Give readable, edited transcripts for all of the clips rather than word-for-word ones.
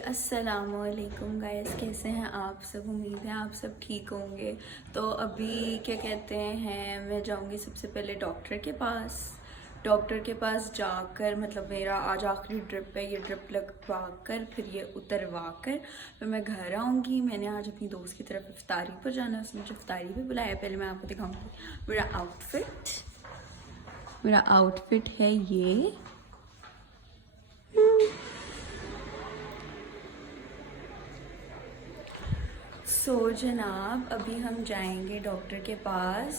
अस्सलामुअलैकुम गाइस, कैसे हैं आप सब। उम्मीद है आप सब ठीक होंगे। तो अभी क्या कहते हैं, मैं जाऊंगी सबसे पहले डॉक्टर के पास। डॉक्टर के पास जाकर, मतलब मेरा आज आखिरी ड्रिप है, ये ड्रिप लगवा कर फिर ये उतरवा कर फिर मैं घर आऊँगी। मैंने आज अपनी दोस्त की तरफ इफ्तारी पर जाना है, उसने मुझे इफ्तारी पर बुलाया। पहले मैं आपको दिखाऊँगी मेरा आउटफिट। मेरा आउटफिट है ये। जनाब, अभी हम जाएंगे डॉक्टर के पास।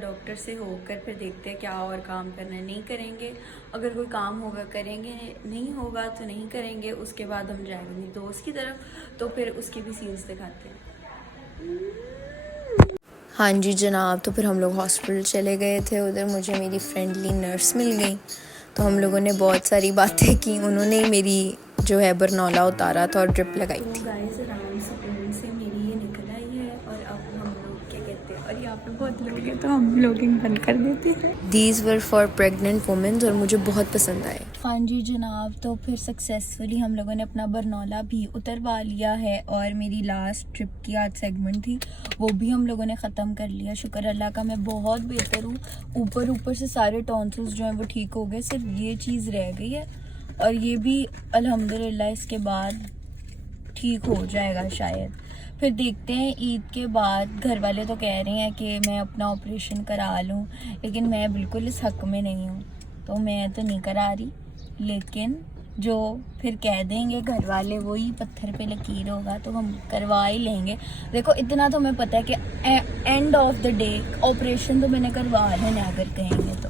डॉक्टर से होकर फिर देखते हैं क्या और काम करना है, नहीं करेंगे। अगर कोई काम होगा करेंगे, नहीं होगा तो नहीं करेंगे। उसके बाद हम जाएंगे मेरी दोस्त की तरफ, तो फिर उसके भी सीन्स दिखाते हैं। हाँ जी जनाब, तो फिर हम लोग हॉस्पिटल चले गए थे। उधर मुझे मेरी फ्रेंडली नर्स मिल गई, तो हम लोगों ने बहुत सारी बातें की। उन्होंने मेरी जो है बरनौला उतारा था और ड्रिप लगाई थी। गाइस, आराम से मेरी ये निकल आई है और अब हम लोग क्या कहते हैं, और यहाँ पे बहुत लोग हैं तो हम व्लॉगिंग बंद कर देते हैं। These were for pregnant women और मुझे बहुत पसंद आए। हाँ जी जनाब, तो फिर सक्सेसफुली हम लोगों ने अपना बरनौला भी उतरवा लिया है और मेरी लास्ट ट्रिप की आज सेगमेंट थी, वो भी हम लोगों ने ख़त्म कर लिया। शुक्र अल्लाह का, मैं बहुत बेहतर हूँ। ऊपर से सारे टॉन्सिल्स जो हैं वो ठीक हो गए, सिर्फ ये चीज़ रह गई है और ये भी अल्हम्दुलिल्लाह इसके बाद ठीक हो जाएगा शायद। फिर देखते हैं ईद के बाद। घर वाले तो कह रहे हैं कि मैं अपना ऑपरेशन करा लूँ, लेकिन मैं बिल्कुल इस हक़ में नहीं हूँ, तो मैं तो नहीं करा रही। लेकिन जो फिर कह देंगे घर वाले वही पत्थर पे लकीर होगा, तो हम करवा ही लेंगे। देखो इतना तो मैं पता है कि end of the day operation तो मैंने करवा लेना अगर कहेंगे तो,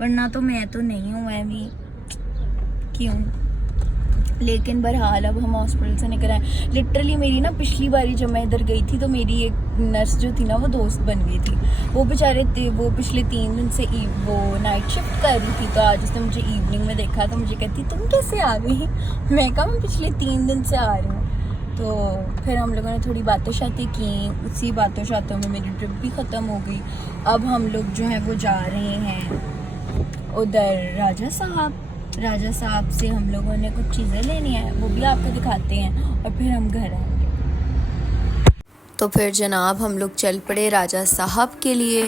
वरना तो मैं तो नहीं हूँ, मैं भी क्यों। लेकिन बहरहाल अब हम हॉस्पिटल से निकल आए। लिटरली मेरी ना पिछली बारी जब मैं इधर गई थी तो मेरी एक नर्स जो थी ना वो दोस्त बन गई थी। वो बेचारे वो पिछले 3 दिन से वो नाइट शिफ्ट कर रही थी, तो आज उसने मुझे इवनिंग में देखा तो मुझे कहती तुम कैसे आ गई। मैं कहा मैं पिछले 3 दिन से आ रही हूँ। तो फिर हम लोगों ने थोड़ी बातें शातें की। उसी बातों शातों में मेरी ट्रिप भी ख़त्म हो गई। अब हम लोग जो है वो जा रहे हैं उधर राजा साहब से हम लोगों ने कुछ चीज़ें लेनी है, वो भी आपको दिखाते हैं और फिर हम घर आएंगे। तो फिर जनाब हम लोग चल पड़े राजा साहब के लिए।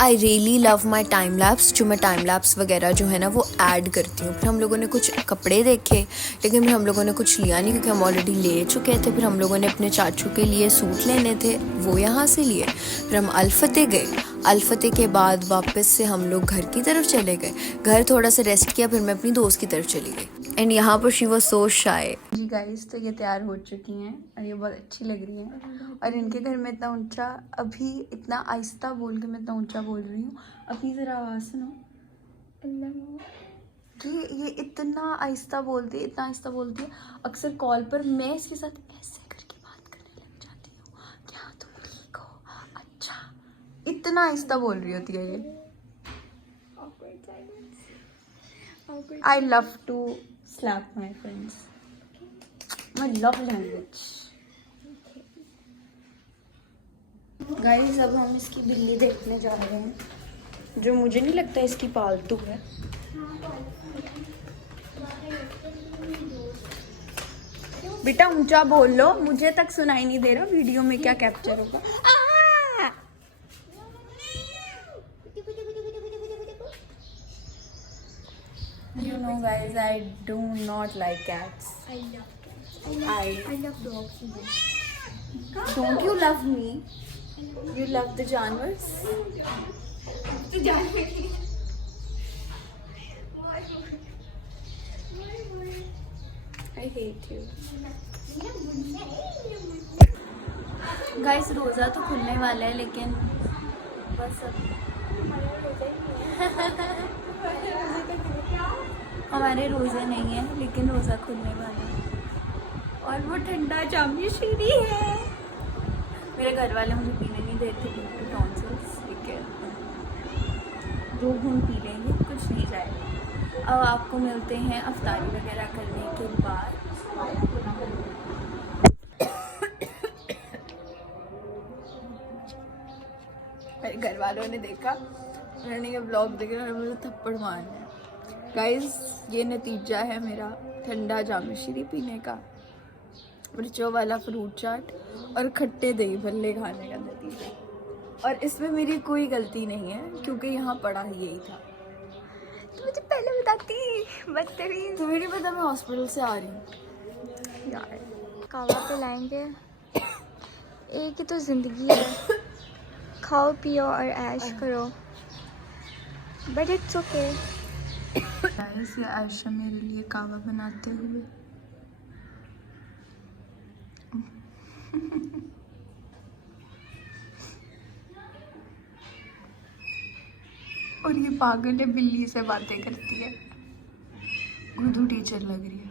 I really love my time lapse, जो मैं टाइम लैप्स वगैरह जो है ना वो ऐड करती हूँ। फिर हम लोगों ने कुछ कपड़े देखे, लेकिन फिर हम लोगों ने कुछ लिया नहीं क्योंकि हम ऑलरेडी ले चुके थे। फिर हम लोगों ने अपने चाचू के लिए सूट लेने थे, वो यहाँ से लिए। फिर हम अलफते गए। अलफते के बाद वापस से हम लोग घर की तरफ चले गए। घर थोड़ा सा रेस्ट किया, फिर मैं अपनी दोस्त की तरफ चली गई। एंड यहाँ पर शी वाज सो शाय। जी गाइस, तो ये तैयार हो चुकी हैं और ये बहुत अच्छी लग रही हैं। और इनके घर में इतना ऊंचा, अभी इतना आहिस्ता बोल के मैं इतना ऊंचा बोल रही हूँ। अपनी ज़रा आवाज़ सुनो। ये इतना आहिस्ता बोलती है, इतना आहिस्ता बोलती है। अक्सर कॉल पर मैं इसके साथ ऐसे करके बात करने लग जाती हूँ, क्या तुम ठीक हो, अच्छा, इतना आहिस्ता बोल रही होती है ये। I love to slap my friends. My love language. Guys, अब हम इसकी बिल्ली देखने जा रहे हैं, जो मुझे नहीं लगता इसकी पालतू है। बेटा ऊंचा बोल लो, मुझे तक सुनाई नहीं दे रहा, वीडियो में क्या कैप्चर होगा। You know guys, I do not like cats. I love cats. I love dogs. Don't you love me? You love the जानवर? The जानवर. I hate you. Guys, रोज़ा तो खुलने वाला है, लेकिन बस अब हमारे रोज़े नहीं है, लेकिन रोज़ा खुलने वाला है और वो ठंडा जामुन शीरी है। मेरे घर वाले मुझे पीने नहीं देते क्योंकि टॉन्सिल्स, ठीक है, 2 घूंट पी लेंगे, कुछ नहीं जाएगा। अब आपको मिलते हैं अफ्तारी वगैरह करने के बाद। मेरे घर वालों ने देखा, उन्होंने ये ब्लॉग देखा और मुझे थप्पड़ मारना है। गाइस, ये नतीजा है मेरा ठंडा जामुन शीरी पीने का। मिर्चों वाला फ्रूट चाट और खट्टे दही भल्ले खाने का नतीजा। और इसमें मेरी कोई गलती नहीं है क्योंकि यहाँ पड़ा ही यही था। तो मुझे पहले बताती, बदतमीज। तुम्हें नहीं पता मैं हॉस्पिटल से आ रही हूँ यार कावा पे लाएंगे, एक ही तो जिंदगी है, खाओ पियो और ऐश करो, बट इट्स ओके। ये आयशा मेरे लिए कावा बनाते हुए। और ये पागल है, बिल्ली से बातें करती है, उर्दू टीचर लग रही है।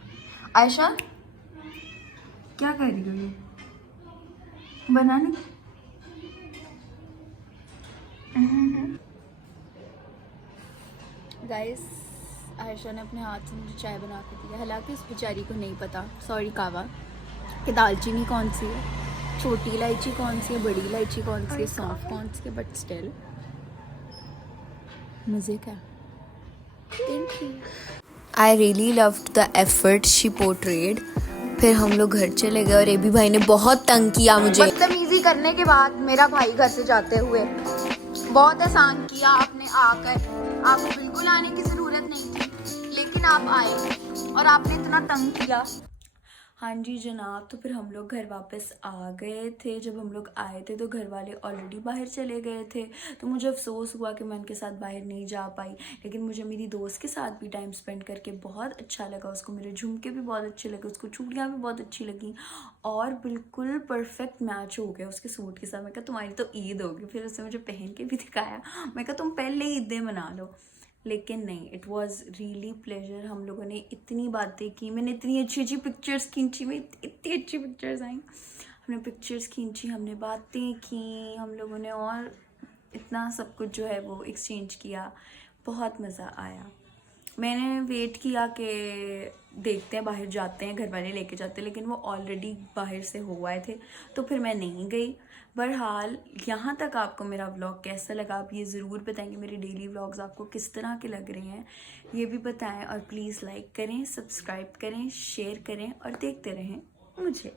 आयशा क्या कर रही हो ये बनाने? गाइस आयशा ने अपने हाथ से मुझे चाय बना के दी है, हालांकि उस बेचारी को नहीं पता, सॉरी कावा, कि दालचीनी कौन सी है, छोटी इलायची कौन सी है, बड़ी इलायची कौन सी है, सौंफ कौन सी है, बट स्टिल मज़े का। I really loved the effort she portrayed. फिर हम लोग घर चले गए और एबी भाई ने बहुत तंग किया मुझे। बदतमीजी करने के बाद मेरा भाई घर से जाते हुए बहुत एहसान किया आपने आकर। आपको बिल्कुल आने की ज़रूरत नहीं थी, लेकिन आप आए और आपने इतना तंग किया। हाँ जी जनाब, तो फिर हम लोग घर वापस आ गए थे। जब हम लोग आए थे तो घर वाले ऑलरेडी बाहर चले गए थे, तो मुझे अफसोस हुआ कि मैं उनके साथ बाहर नहीं जा पाई। लेकिन मुझे मेरी दोस्त के साथ भी टाइम स्पेंड करके बहुत अच्छा लगा। उसको मेरे झुमके भी बहुत अच्छे लगे, उसको चूड़ियाँ भी बहुत अच्छी लगी और बिल्कुल परफेक्ट मैच हो गया उसके सूट के साथ। मैं कहा तुम्हारी तो ईद होगी। फिर उसने मुझे पहन के भी दिखाया। मैं कहा तुम पहले ईदें मना लो। लेकिन नहीं, इट वॉज़ रियली प्लेजर। हम लोगों ने इतनी बातें की, मैंने इतनी अच्छी अच्छी पिक्चर्स खींची, में इतनी अच्छी पिक्चर्स आई, हमने पिक्चर्स खींची, हमने बातें की हम लोगों ने, और इतना सब कुछ जो है वो एक्सचेंज किया। बहुत मज़ा आया। मैंने वेट किया कि देखते हैं बाहर जाते हैं, घर वाले लेके जाते हैं, लेकिन वो ऑलरेडी बाहर से हो आए थे, तो फिर मैं नहीं गई। बहरहाल यहाँ तक आपको मेरा व्लॉग कैसा लगा आप ये ज़रूर बताएंगे। मेरे डेली व्लॉग्स आपको किस तरह के लग रहे हैं ये भी बताएं, और प्लीज़ लाइक करें, सब्सक्राइब करें, शेयर करें और देखते रहें मुझे।